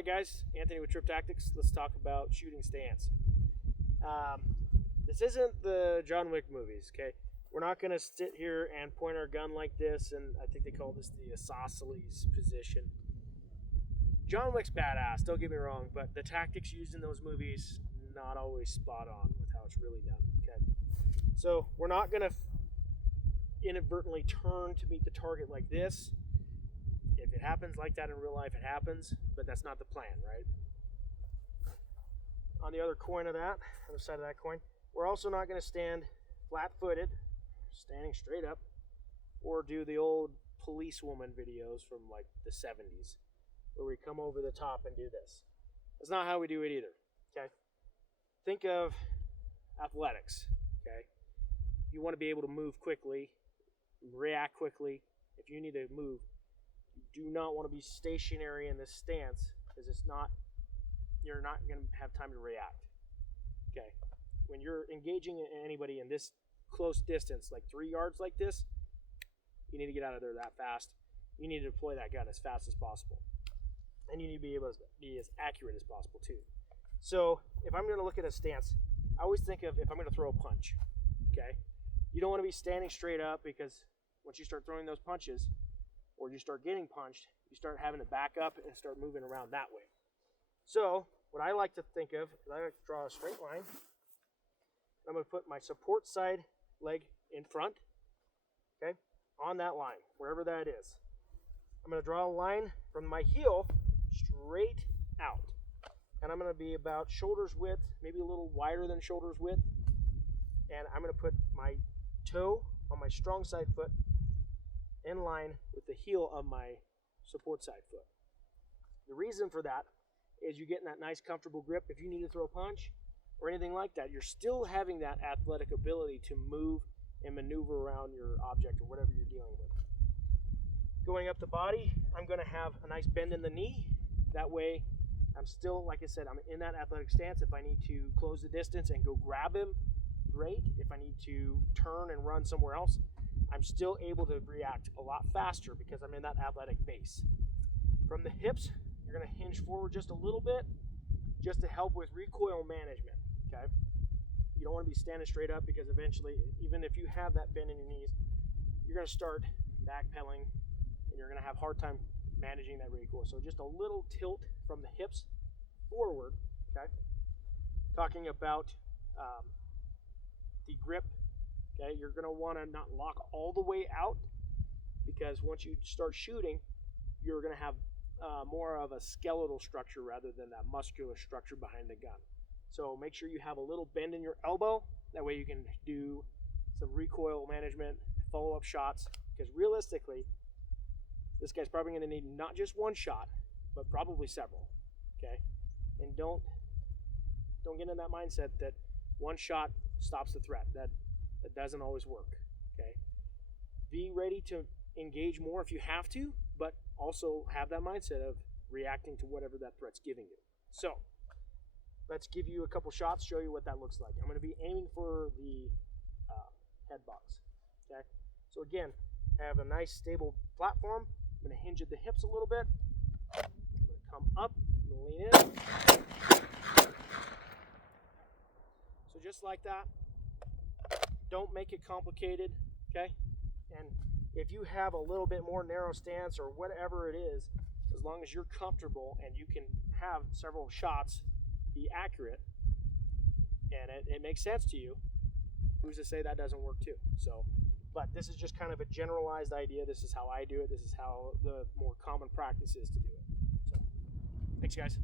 Alright guys, Anthony with Trip Tactics. Let's talk about shooting stance. This isn't the John Wick movies, okay? We're not going to sit here and point our gun like this, and I think they call this the isosceles position. John Wick's badass, don't get me wrong, but the tactics used in those movies, not always spot on with how it's really done, okay? So we're not going to inadvertently turn to meet the target like this. If it happens like that in real life, it happens, but that's not the plan, right? On the other coin of that, other side of that coin, we're also not going to stand flat-footed, standing straight up, or do the old policewoman videos from like the 70s, where we come over the top and do this. That's not how we do it either, okay? Think of athletics, okay? You want to be able to move quickly, react quickly. If you need to move, you do not want to be stationary in this stance, because you're not going to have time to react. Okay, when you're engaging anybody in this close distance, like 3 yards like this, you need to get out of there that fast. You need to deploy that gun as fast as possible, and you need to be able to be as accurate as possible too. So if I'm going to look at a stance, I always think of if I'm going to throw a punch. Okay, you don't want to be standing straight up, because once you start throwing those punches, or you start getting punched, you start having to back up and start moving around that way. So what I like to think of is I like to draw a straight line. I'm going to put my support side leg in front, okay, on that line, wherever that is. I'm going to draw a line from my heel straight out. And I'm going to be about shoulders width, maybe a little wider than shoulders width. And I'm going to put my toe on my strong side foot in line with the heel of my support side foot. The reason for that is you get in that nice comfortable grip. If you need to throw a punch or anything like that, you're still having that athletic ability to move and maneuver around your object or whatever you're dealing with. Going up the body, I'm going to have a nice bend in the knee. That way I'm still, like I said, I'm in that athletic stance. If I need to close the distance and go grab him, great. If I need to turn and run somewhere else, I'm still able to react a lot faster because I'm in that athletic base. From the hips, you're going to hinge forward just a little bit, just to help with recoil management, okay? You don't want to be standing straight up, because eventually, even if you have that bend in your knees, you're going to start backpedaling, and you're going to have a hard time managing that recoil. So just a little tilt from the hips forward, okay? Talking about the grip. Okay, you're going to want to not lock all the way out, because once you start shooting, you're going to have more of a skeletal structure rather than that muscular structure behind the gun. So make sure you have a little bend in your elbow. That way you can do some recoil management, follow-up shots, because realistically, this guy's probably going to need not just one shot, but probably several. Okay, and don't get in that mindset that one shot stops the threat. That doesn't always work, okay? Be ready to engage more if you have to, but also have that mindset of reacting to whatever that threat's giving you. So, let's give you a couple shots, show you what that looks like. I'm going to be aiming for the head box, okay? So again, I have a nice stable platform. I'm going to hinge at the hips a little bit. I'm going to come up and lean in. So just like that. Don't make it complicated, okay? And if you have a little bit more narrow stance or whatever it is, as long as you're comfortable and you can have several shots be accurate and it makes sense to you, who's to say that doesn't work too? So, but this is just kind of a generalized idea. This is how I do it. This is how the more common practice is to do it. So, thanks guys.